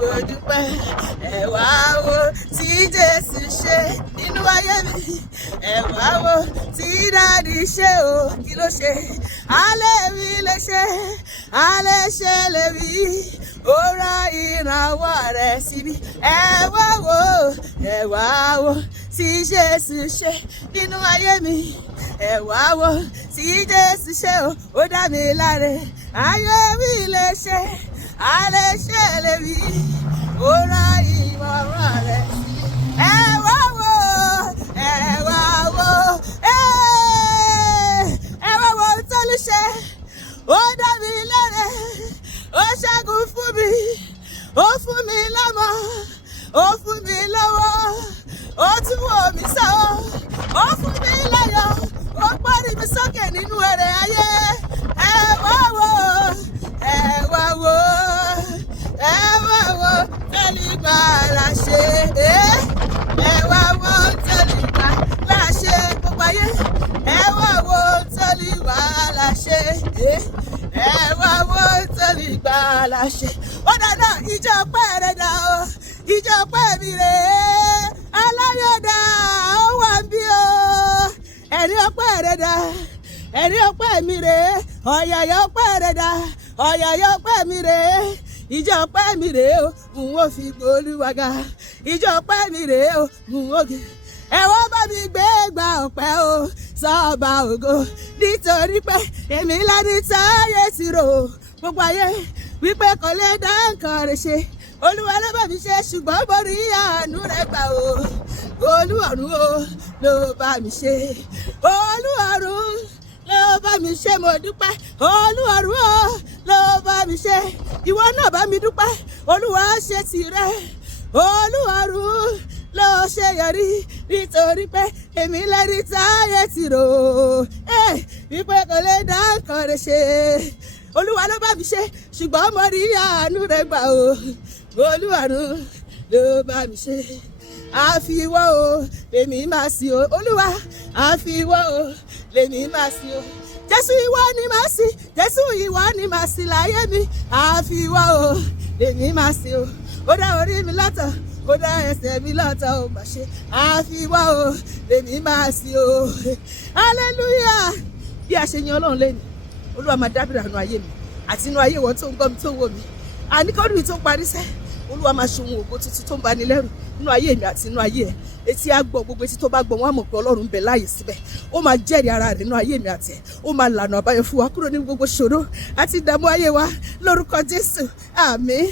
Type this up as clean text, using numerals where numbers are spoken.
mo dúpẹ́. Ẹ wá wo tí Jésù ṣe nínú ayé mi. Ẹ wá wo tí Dádì ṣe o, kí ló ṣe? Alẹ́ mi lè ṣe, alẹ́ ṣe lè rí. Ó rán ìrànwọ́ rẹ̀ síbí. Ẹ wá wo tí Jésù ṣe nínú ayé mi. Ẹ wá wo tí Jésù ṣe o, ó dá mi láre. Ayé mi lè ṣe, alẹ́ ṣe lè rí. Ó rán ìrànwọ́ rẹ̀ síbí. Ẹ wá wo tó lè ṣe. Ó dá mi láre, ó ṣẹ́gun fún mi, ó fún mi lọ́mọ, ó fún mi lọ́wọ́, ó tún wò mí sàn, ó fún mi láyọ̀, ó gbórí mi sókè nínú èrè ayé. Ẹ wá wo tẹ́lifà láṣẹ. Ẹ wá wo tẹ́lifà láṣẹ gbogbo ayé. Ẹ wá wo tẹ́lifà láṣẹ. Ẹ wá wo tẹ́lifà láṣẹ. Ó dáná ìjọ ọpẹ́ rẹ̀ dà o, ìjọ ọpẹ́ mi rè é. Aláyọ̀dá ó wà bí o. Ẹ̀rí ọpẹ́ rẹ̀ dà, ẹ̀rí ọpẹ́ mi rè é. Ọ̀yàyà ọpẹ́ rẹ̀ dà, ọ̀yàyà ọpẹ́ mi rè é. Ìjọ ọpẹ́ mi rè é o, n ó fi gbólúwa ga. Ìjọ ọpẹ́ mi rè é o, n ó gé. Ẹ wá bá mi gbé gba ọpẹ́ o, sọ́ba ògo. Nítorí pé èmi lẹ́ni táyé ti rò gbogbo ayé wípé kò lè dá nǹkan rẹ̀ ṣe. Olúwa ló bá mi ṣe, ṣùgbọ́n mo rí àánú rẹ̀ gbà o. Olúwarun o ló bá mi ṣe. Olúwarun ló bá mi ṣe, mo dúpẹ́. Olúwarun o ló bá mi ṣe. Ìwọ náà bá mi dúpẹ́. Olúwa ṣe tirẹ̀. Olúwarun ló ṣe yọrí. Nítorí pé èmi lẹ́ni táyé ti rò wípé kò lè dá nǹkan rẹ̀ ṣe. Olúwa ló bá mi ṣe, ṣùgbọ́n mo rí àánú rẹ̀ gbà o. Olúwarun ló bá mi ṣe. Àfiwọ́ o lèmi máa sìn o. Olúwa àfiwọ́ o lèmi máa sìn o. Jésù ìwọ ni màá sìn, Jésù ìwọ ni màá sìn láyé mi. Àfiwọ́ o lèmi máa sìn o. Ó dá orí mi lọ́tọ̀, ó dá ẹsẹ̀ mi lọ́tọ̀, ó mà ṣe. Àfiwọ́ o lèmi máa sìn o. Hallelujah. Bí a ṣe yan Ọlọ́run lẹ́nu, Olúwa máa dábìrì àánú ayé mi àti inú ayé wọn tó ń gbọ́ mi tó ń wò mí. Àníkọ́dún yìí tó parí sẹ́, Olúwa máa ṣe ohun ògo tuntun tó ń bani lẹ́rù nínú ayé mi àti inú ayé ẹ̀. Etí á gbọ́, gbogbo etí tó bá gbọ́ wọn á mọ̀ pé Ọlọ́run ń bẹ láàyè síbẹ̀. Ó máa jẹ́rìí ara rẹ̀ nínú ayé mi àti ẹ̀. Ó máa lànà àbáyọ fún wa kúrò nínú gbogbo ṣòro àti ìdààmú ayé wa lórúkọ Jésù. Àmín.